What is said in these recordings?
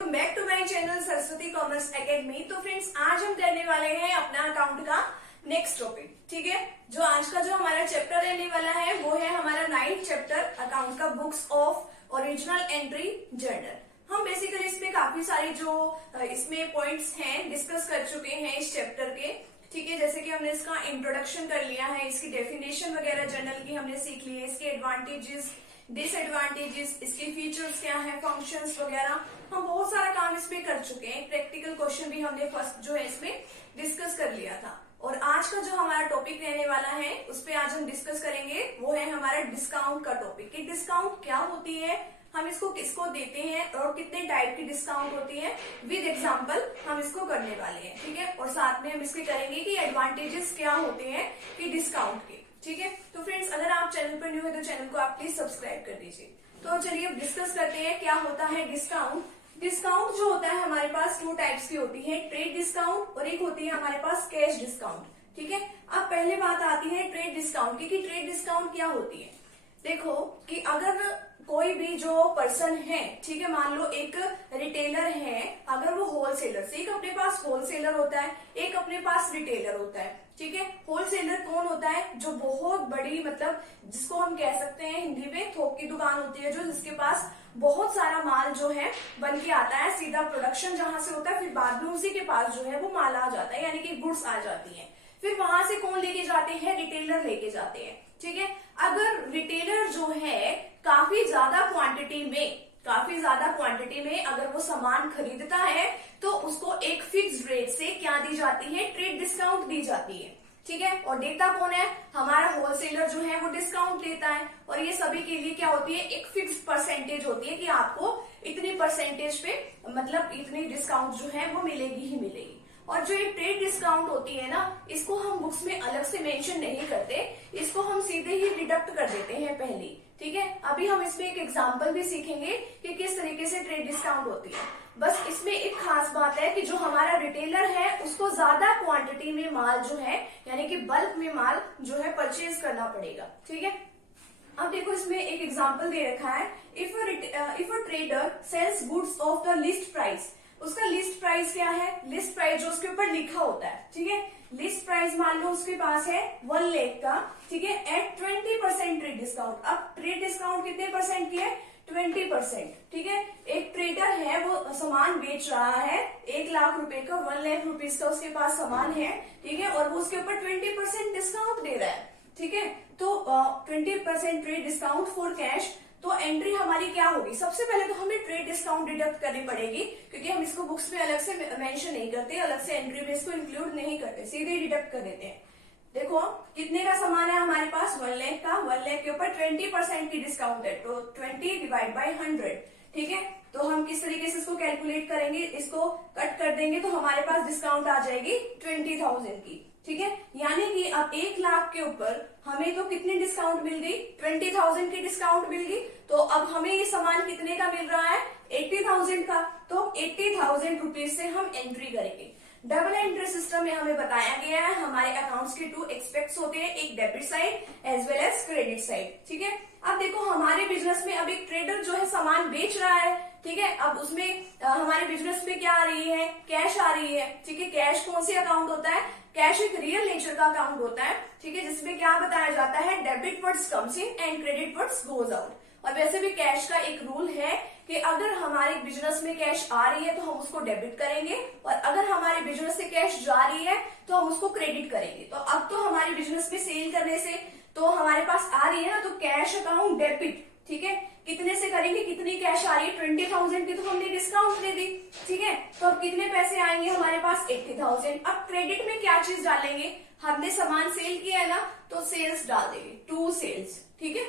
Back to my channel Saraswati commerce academy. तो friends, आज हम करने वाले हैं अपना अकाउंट का नेक्स्ट टॉपिक। ठीक है, जो आज का जो हमारा चैप्टर रहने वाला है वो है हमारा 9th चैप्टर अकाउंट का, books of original entry journal. हम बेसिकली इसमें काफी सारे जो इसमें पॉइंट्स हैं डिस्कस कर चुके हैं इस चैप्टर के। ठीक है, जैसे कि हमने इसका इंट्रोडक्शन कर लिया है, इसकी डेफिनेशन वगैरह जर्नल की हमने सीख ली है, इसके एडवांटेजेस, डिसएडवांटेजेस, इसके फीचर्स क्या है, फंक्शंस वगैरह, हम बहुत सारा काम इसमें कर चुके हैं। प्रैक्टिकल क्वेश्चन भी हमने फर्स्ट जो है इसमें डिस्कस कर लिया था। और आज का जो हमारा टॉपिक रहने वाला है उस पर आज हम डिस्कस करेंगे, वो है हमारा डिस्काउंट का टॉपिक कि डिस्काउंट क्या होती है, हम इसको किसको देते हैं और कितने टाइप की डिस्काउंट होती है, विद एग्जांपल हम इसको करने वाले हैं। ठीक है, और साथ में हम इसके करेंगे कि एडवांटेजेस क्या होते हैं कि डिस्काउंट के। ठीक है, तो फ्रेंड्स, अगर आप चैनल पर न्यू है तो चैनल को आप प्लीज सब्सक्राइब कर दीजिए। तो चलिए अब डिस्कस करते हैं क्या होता है डिस्काउंट। डिस्काउंट जो होता है हमारे पास 2 टाइप्स की होती है, ट्रेड डिस्काउंट और एक होती है हमारे पास कैश डिस्काउंट। ठीक है, अब पहले बात आती है ट्रेड डिस्काउंट की कि ट्रेड डिस्काउंट क्या होती है। देखो कि अगर कोई भी जो पर्सन है, ठीक है, मान लो एक रिटेलर है, अगर वो होलसेलर से, एक अपने पास होलसेलर होता है, एक अपने पास रिटेलर होता है। ठीक है, होलसेलर कौन होता है, जो बहुत बड़ी, मतलब जिसको हम कह सकते हैं हिंदी में थोक की दुकान होती है, जो जिसके पास बहुत सारा माल जो है बन के आता है, सीधा प्रोडक्शन जहां से होता है, फिर बाद में उसी के पास जो है वो माल आ जाता है, यानी कि गुड्स आ जाती है। फिर वहां से कौन लेके जाते हैं, रिटेलर लेके जाते हैं। ठीक है, अगर रिटेलर जो है काफी ज्यादा क्वांटिटी में अगर वो सामान खरीदता है तो उसको एक फिक्स रेट से क्या दी जाती है, ट्रेड डिस्काउंट दी जाती है। ठीक है, और देता कौन है, हमारा होलसेलर जो है वो डिस्काउंट देता है। और ये सभी के लिए क्या होती है, एक फिक्स परसेंटेज होती है कि आपको इतनी परसेंटेज पे, मतलब इतनी डिस्काउंट जो है वो मिलेगी ही मिलेगी। और जो ये ट्रेड डिस्काउंट होती है ना, इसको हम बुक्स में अलग से मेंशन नहीं करते, इसको हम सीधे ही डिडक्ट कर देते हैं पहले। ठीक है, अभी हम इसमें एक एग्जांपल भी सीखेंगे कि किस तरीके से ट्रेड डिस्काउंट होती है। बस इसमें एक खास बात है कि जो हमारा रिटेलर है उसको ज्यादा क्वांटिटी में माल जो है, यानी कि बल्क में माल जो है परचेज करना पड़ेगा। ठीक है, अब देखो इसमें एक एग्जाम्पल दे रखा है, if a trader sells goods of the list price. उसका लिस्ट प्राइस क्या है, लिस्ट प्राइस जो उसके ऊपर लिखा होता है। ठीक है, लिस्ट प्राइस मान लो उसके पास है 1 लाख का। ठीक है, एट 20% ट्रेड डिस्काउंट। अब ट्रेड डिस्काउंट कितने परसेंट की है, 20%। ठीक है, एक ट्रेडर है वो सामान बेच रहा है 1 लाख रुपए का, 1 लाख रुपीज का उसके पास सामान है। ठीक है, और वो उसके ऊपर 20% डिस्काउंट दे रहा है। ठीक है, तो 20% ट्रेड डिस्काउंट फॉर कैश। तो एंट्री हमारी क्या होगी, सबसे पहले तो हमें ट्रेड डिस्काउंट डिडक्ट करनी पड़ेगी, क्योंकि हम इसको बुक्स में अलग से मेंशन नहीं करते, अलग से एंट्री में इसको इंक्लूड नहीं करते, सीधे डिडक्ट कर देते हैं। देखो कितने का सामान है हमारे पास, 1 लाख का, 1 लाख के ऊपर 20% की डिस्काउंट है, तो 20 डिवाइड बाई 100। ठीक है, तो हम किस तरीके से इसको कैलकुलेट करेंगे, इसको कट कर देंगे तो हमारे पास डिस्काउंट आ जाएगी 20,000 की। ठीक है, यानी कि अब 1 लाख के ऊपर हमें तो कितनी डिस्काउंट मिल गई, 20,000 की डिस्काउंट मिल गई। तो अब हमें ये सामान कितने का मिल रहा है, 80,000 का। तो 80,000 रुपीज से हम एंट्री करेंगे। डबल एंट्री सिस्टम में हमें बताया गया है, हमारे अकाउंट्स के 2 एस्पेक्ट्स होते हैं, एक debit side as well as credit side. ठीक है, अब देखो हमारे बिजनेस में अब एक ट्रेडर जो है सामान बेच रहा है। ठीक है, अब उसमें हमारे बिजनेस में क्या आ रही है, कैश आ रही है। ठीक है, कैश कौन सी अकाउंट होता है, कैश एक रियल नेचर का अकाउंट होता है। ठीक है, जिसमें क्या बताया जाता है, debit words comes in and credit words goes out. और वैसे भी कैश का एक रूल है कि अगर हमारे बिजनेस में कैश आ रही है तो हम उसको डेबिट करेंगे, और अगर हमारे बिजनेस से कैश जा रही है तो हम उसको क्रेडिट करेंगे। तो अब तो हमारे बिजनेस में सेल करने से तो हमारे पास आ रही है ना, तो कैश अकाउंट डेबिट। ठीक है, कितने से करेंगे, कितनी कैश आ रही है, 20,000 की, तो हमने डिस्काउंट दे दी। ठीक है, तो अब कितने पैसे आएंगे हमारे पास, 80,000। अब क्रेडिट में क्या चीज डालेंगे, हमने सामान सेल किया है ना, तो सेल्स डाल देंगे, 2 सेल्स। ठीक है,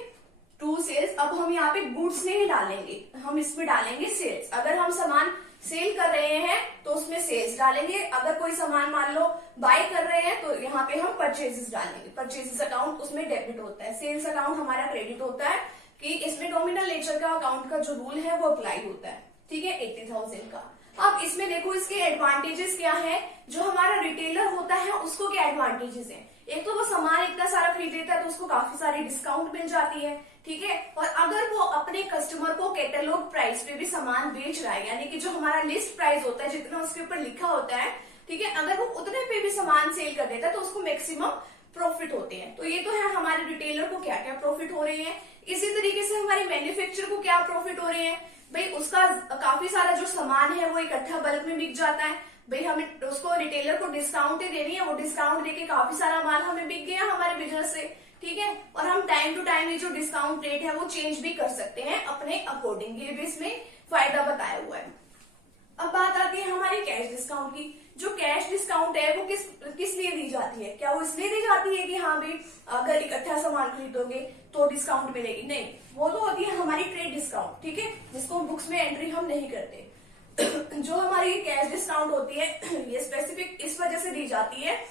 2 सेल्स। अब हम यहाँ पे गुड्स नहीं डालेंगे, हम इसमें डालेंगे सेल्स। अगर हम सामान सेल कर रहे हैं तो उसमें सेल्स डालेंगे, अगर कोई सामान मान लो बाय कर रहे हैं तो यहाँ पे हम परचेजेस डालेंगे। परचेजेस अकाउंट उसमें डेबिट होता है, सेल्स अकाउंट हमारा क्रेडिट होता है, कि इसमें नॉमिनल नेचर का अकाउंट का जो रूल है वो अप्लाई होता है। ठीक है, 80,000 का। अब इसमें देखो इसके एडवांटेजेस क्या है, जो हमारा रिटेलर होता है उसको क्या एडवांटेजेस है। एक तो वो सामान इतना सारा खरीद लेता है तो उसको काफी सारी डिस्काउंट मिल जाती है। ठीक है। और अगर वो अपने कस्टमर को कैटलॉग प्राइस पे भी सामान बेच रहा है, यानी कि जो हमारा लिस्ट प्राइस होता है जितना उसके ऊपर लिखा होता है, ठीक है, अगर वो उतने पे भी सामान सेल कर देता है तो उसको मैक्सिमम प्रॉफिट होते हैं। तो ये तो है हमारे रिटेलर को क्या क्या प्रॉफिट हो रहे हैं। इसी तरीके से हमारे मैन्युफैक्चरर को क्या प्रॉफिट हो रहे हैं, भाई उसका काफी सारा जो सामान है वो इकट्ठा बल्क में बिक जाता है, भाई हमें उसको रिटेलर को डिस्काउंट ही देनी है, वो डिस्काउंट देके काफी सारा माल हमें बिक गया हमारे बिजनेस से, ठीक है। और हम टाइम टू टाइम ये जो डिस्काउंट रेट है वो चेंज भी कर सकते हैं अपने अकॉर्डिंग, ये भी इसमें फायदा बताया हुआ है। अब बात आती है हमारी कैश डिस्काउंट की। जो कैश डिस्काउंट है वो किस लिए दी जाती है, क्या वो इसलिए दी जाती है कि हाँ भाई अगर इकट्ठा सामान खरीदोगे तो डिस्काउंट मिलेगी, नहीं, वो तो होती है हमारी ट्रेड डिस्काउंट, ठीक है, जिसको बुक्स में एंट्री हम नहीं करते। जो हमारी कैश डिस्काउंट होती है ये स्पेसिफिक इस वजह से दी जाती है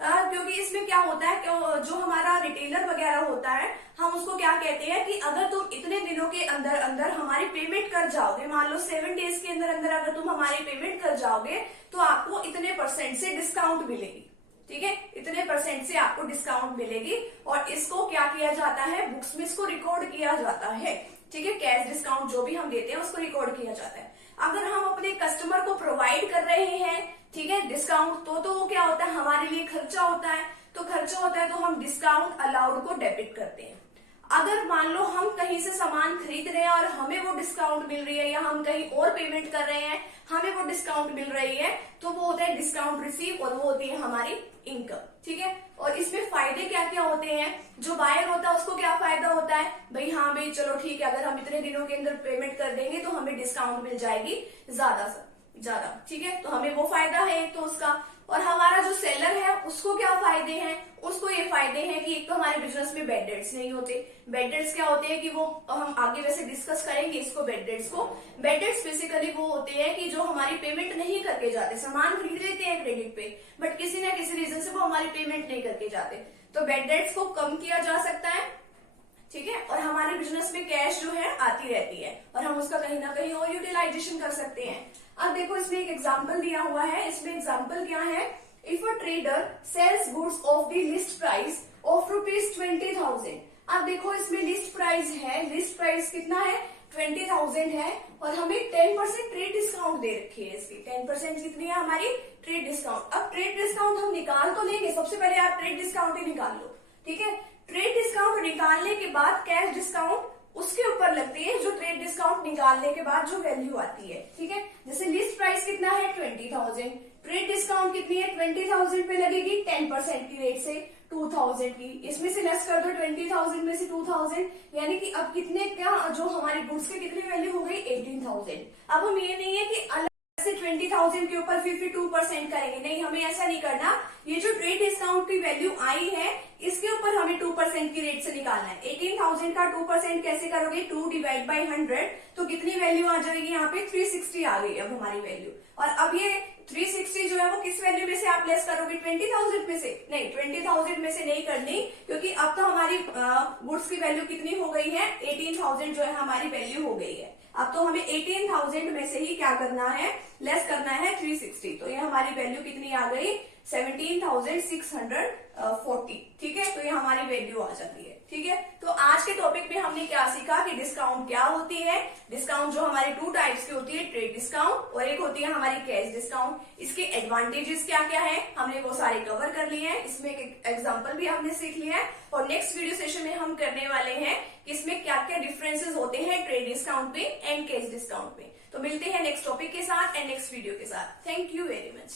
क्योंकि इसमें क्या होता है कि जो हमारा रिटेलर वगैरह होता है हम उसको क्या कहते हैं कि अगर तुम इतने दिनों के अंदर अंदर हमारी पेमेंट कर जाओगे, मान लो 7 डेज के अंदर अंदर अगर तुम हमारी पेमेंट कर जाओगे तो आपको इतने % से डिस्काउंट मिलेगी, ठीक है, इतने % से आपको डिस्काउंट मिलेगी। और इसको क्या किया जाता है, बुक्स में इसको रिकॉर्ड किया जाता है, ठीक है, कैश डिस्काउंट जो भी हम देते हैं उसको रिकॉर्ड किया जाता है। अगर हम अपने कस्टमर को प्रोवाइड कर रहे हैं, ठीक है, डिस्काउंट, तो वो क्या होता है, हमारे लिए खर्चा होता है, तो खर्चा होता है तो हम डिस्काउंट अलाउड को डेबिट करते हैं। अगर मान लो हम कहीं से सामान खरीद रहे हैं और हमें वो डिस्काउंट मिल रही है, या हम कहीं और पेमेंट कर रहे हैं हमें वो डिस्काउंट मिल रही है, तो वो होता है डिस्काउंट रिसीव और वो होती है हमारी इनकम, ठीक है। और इसमें फायदे क्या क्या होते हैं, जो बायर होता है उसको क्या फायदा होता है, भाई हाँ भाई चलो ठीक है, अगर हम इतने दिनों के अंदर पेमेंट कर देंगे तो हमें डिस्काउंट मिल जाएगी ज्यादा, ठीक है, तो हमें वो फायदा है एक तो उसका। और हमारा जो सेलर है उसको क्या फायदे हैं, उसको ये फायदे हैं कि एक तो हमारे बिजनेस में बैड डेट्स नहीं होते। बैड डेट्स क्या होते हैं कि वो हम आगे वैसे डिस्कस करेंगे इसको, बैड डेट्स को। बैड डेट्स बेसिकली वो होते हैं कि जो हमारी पेमेंट नहीं करके जाते, सामान खरीद लेते हैं क्रेडिट पे बट किसी न किसी रीजन से वो हमारी पेमेंट नहीं करके जाते, तो बैड डेट्स को कम किया जा सकता है, ठीक है। और हमारे बिजनेस में कैश जो है आती रहती है और हम उसका कहीं ना कहीं और यूटिलाइजेशन कर सकते हैं। अब देखो इसमें एक एग्जाम्पल दिया हुआ है, इसमें एग्जाम्पल क्या है, if a trader sells goods of the list price of ₹20,000। अब देखो इसमें लिस्ट प्राइस है, लिस्ट प्राइस कितना है 20,000 है और हमें 10% ट्रेड डिस्काउंट दे रखी है इसकी। 10% कितनी है हमारी ट्रेड डिस्काउंट। अब ट्रेड डिस्काउंट हम निकाल तो लेंगे, सबसे पहले आप ट्रेड डिस्काउंट ही निकाल लो, ठीक है। ट्रेड डिस्काउंट निकालने के बाद कैश डिस्काउंट उसके ऊपर लगती है जो ट्रेड डिस्काउंट निकालने के बाद जो वैल्यू आती है, ठीक है। जैसे लिस्ट प्राइस कितना है 20,000, ट्रेड डिस्काउंट कितनी है 20,000 पे लगेगी 10% की रेट से 2,000 की, इसमें से लेस कर दो 20,000 में से 2,000, यानी कि अब कितने क्या जो हमारे गुड्स की कितनी वैल्यू हो गई 18,000। अब हम ये नहीं है कि अलग से 20,000 के ऊपर 52% करेंगे, नहीं, हमें ऐसा नहीं करना। ये जो ट्रेड डिस्काउंट की वैल्यू आई है इसके ऊपर हमें 2% की रेट से निकालना है। 18,000 का 2% कैसे करोगे, 2 डिवाइड बाई 100, तो कितनी वैल्यू आ जाएगी यहाँ पे 360 आ गई अब हमारी वैल्यू। और अब ये 360 जो है वो किस वैल्यू में से आप लेस करोगे 20,000 में से, नहीं 20,000 में से नहीं करनी, क्योंकि अब तो हमारी गुड्स की वैल्यू कितनी हो गई है 18,000 जो है हमारी वैल्यू हो गई है। अब तो हमें 18,000 में से ही क्या करना है, लेस करना है 360, तो ये हमारी वैल्यू कितनी आ गई 17,640, ठीक है। तो ये हमारी वैल्यू आ जाती है, ठीक है। तो आज के टॉपिक में हमने क्या सीखा कि डिस्काउंट क्या होती है। डिस्काउंट जो हमारी 2 टाइप्स की होती है, ट्रेड डिस्काउंट और एक होती है हमारी कैश डिस्काउंट। इसके एडवांटेजेस क्या क्या है हमने वो सारे कवर कर लिए हैं, इसमें एक एग्जाम्पल भी हमने सीख लिया है और नेक्स्ट वीडियो सेशन में हम करने वाले हैं कि इसमें क्या क्या डिफरेंसेस होते हैं ट्रेड डिस्काउंट पे एंड कैश डिस्काउंट पे। तो मिलते हैं नेक्स्ट टॉपिक के साथ एंड नेक्स्ट वीडियो के साथ। Thank you very much.